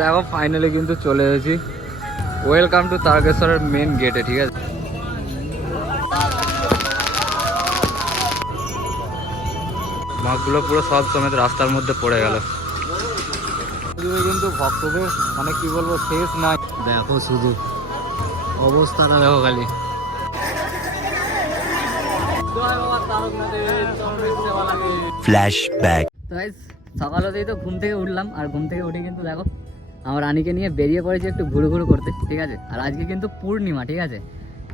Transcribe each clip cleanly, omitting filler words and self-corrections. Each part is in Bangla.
দেখো ফাইনালি কিন্তু চলে এসেছি। ওয়েলকাম টু তারকেশ্বরের মেন গেটে, ঠিক আছে। মাছগুলো পুরো সব সমেত রাস্তার মধ্যে পড়ে গেল। কিন্তু ভক্তদের মানে কি বলবো শেষ নাই। দেখো শুধু অবস্থাটা দেখো খালি। ফ্ল্যাশব্যাক। সকাল হতেই তো ঘুম থেকে উঠলাম, আর ঘুম থেকে উঠে কিন্তু দেখো আমার রানীকে নিয়ে বেরিয়ে পড়েছি একটু ঘুরু ঘুরু করতে, ঠিক আছে। আর আজকে কিন্তু পূর্ণিমা, ঠিক আছে।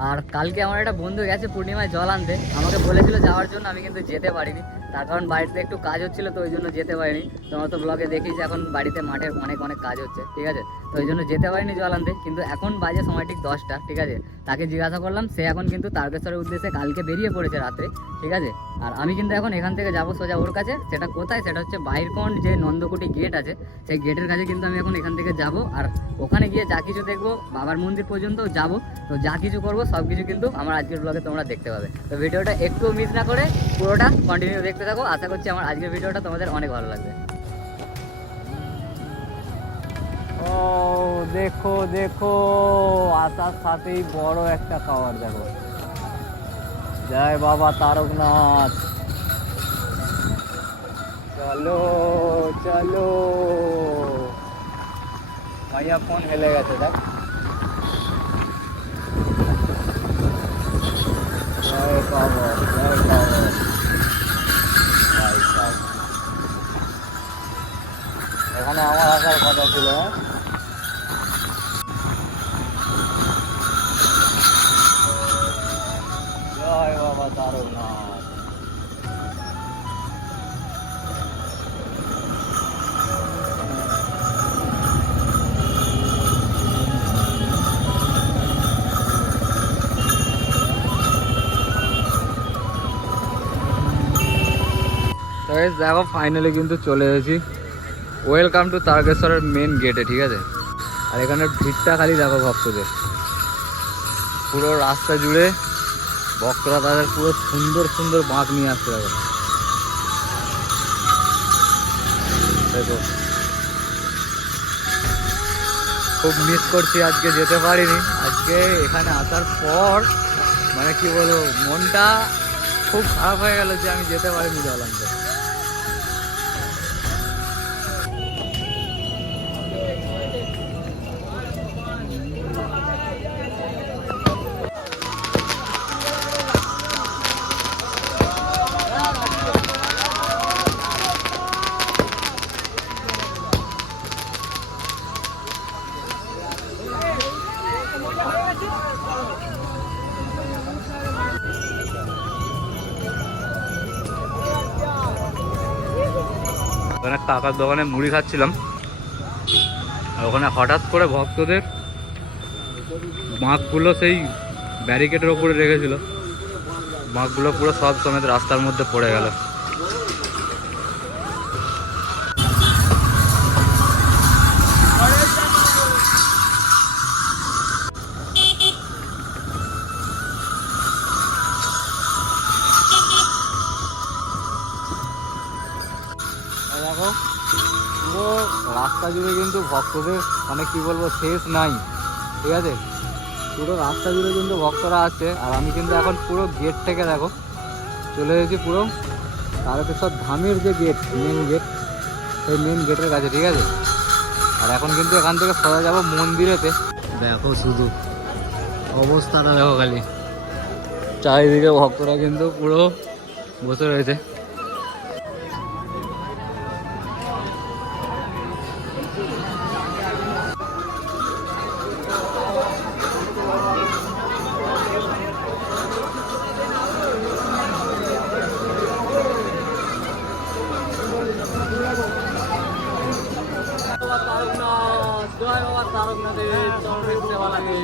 আর কালকে আমার একটা বন্ধু গেছে পূর্ণিমায় জল আনতে, আমাকে বলেছিল যাওয়ার জন্য, আমি কিন্তু যেতে পারিনি। তার কারণ বাড়িতে একটু কাজ হচ্ছিল, তো ওই জন্য যেতে পারিনি। তোমরা তো ব্লগে দেখি যে এখন বাড়িতে মাঠে অনেক অনেক কাজ হচ্ছে, ঠিক আছে। তো ওই জন্য যেতে পারিনি জল আনতে। কিন্তু এখন বাজে সময় ঠিক 10টা, ঠিক আছে। তাকে জিজ্ঞাসা করলাম, সে এখন কিন্তু তারকেশ্বরের উদ্দেশ্যে কালকে বেরিয়ে পড়েছে রাত্রে, ঠিক আছে। আর আমি কিন্তু এখন এখান থেকে যাবো সোজা ওর কাছে। সেটা কোথায়? সেটা হচ্ছে বাহিরকোণ যে নন্দকুটি গেট আছে, সেই গেটের কাছে কিন্তু আমি এখন এখান থেকে যাব। আর ওখানে গিয়ে যা কিছু দেখবো, বাবার মন্দির পর্যন্ত যাব, তো যা কিছু করবো সব কিছু কিন্তু আমার আজকের ব্লগে তোমরা দেখতে পাবে। তো ভিডিওটা একটু মিস না করে পুরোটা কন্টিনিউ দেখতে থাকো। আশা করছি আমার আজকের ভিডিওটা তোমাদের অনেক ভালো লাগবে। ও দেখো দেখো, আসার সাথেই বড় একটা খাবার দেখো। জয় বাবা তারকনাথ। চলো চলো, ভাইয়া ফোন হেলে গেছে দেখ। জয় বাবা জয় বাবা। এখানে আমার আসার কথা ছিল। জয় বাবা তারকনাথ। দেখো ফাইনালি কিন্তু চলে এসেছি। ওয়েলকাম টু তারকেশ্বরের মেন গেটে, ঠিক আছে। আর এখানে ভিড়টা খালি দেখো ভক্তদের, পুরো রাস্তা জুড়ে ভক্তরা তাদের পুরো সুন্দর সুন্দর বাঁক নিয়ে আসতে হবে। দেখো খুব মিস করছি, আজকে যেতে পারিনি। আজকে এখানে আসার পর মানে কি বলবো, মনটা খুব খারাপ হয়ে গেল যে আমি যেতে পারিনি জল আনতে। ওখানে কাকার দোকানে মুড়ি খাচ্ছিলাম, আর ওখানে হঠাৎ করে ভক্তদের বাঁকগুলো সেই ব্যারিকেডের ওপরে রেখেছিল, বাঁকগুলো পুরো সব সমেত রাস্তার মধ্যে পড়ে গেল। দেখো পুরো রাস্তা জুড়ে কিন্তু ভক্তদের মানে কি বলবো শেষ নাই, ঠিক আছে। পুরো রাস্তা জুড়ে কিন্তু ভক্তরা আছে। আর আমি কিন্তু এখন পুরো গেট থেকে দেখো চলে এসেছি পুরো তারকেশ্বর ধামের যে গেট, মেন গেট, সেই মেন গেটের কাছে, ঠিক আছে। আর এখন কিন্তু এখান থেকে সোজা যাবো মন্দিরেতে। দেখো শুধু অবস্থাটা দেখো খালি, চারিদিকে ভক্তরা কিন্তু পুরো বসে রয়েছে। জয় বাবা তারকনাথের চরণে সেবা লাগে।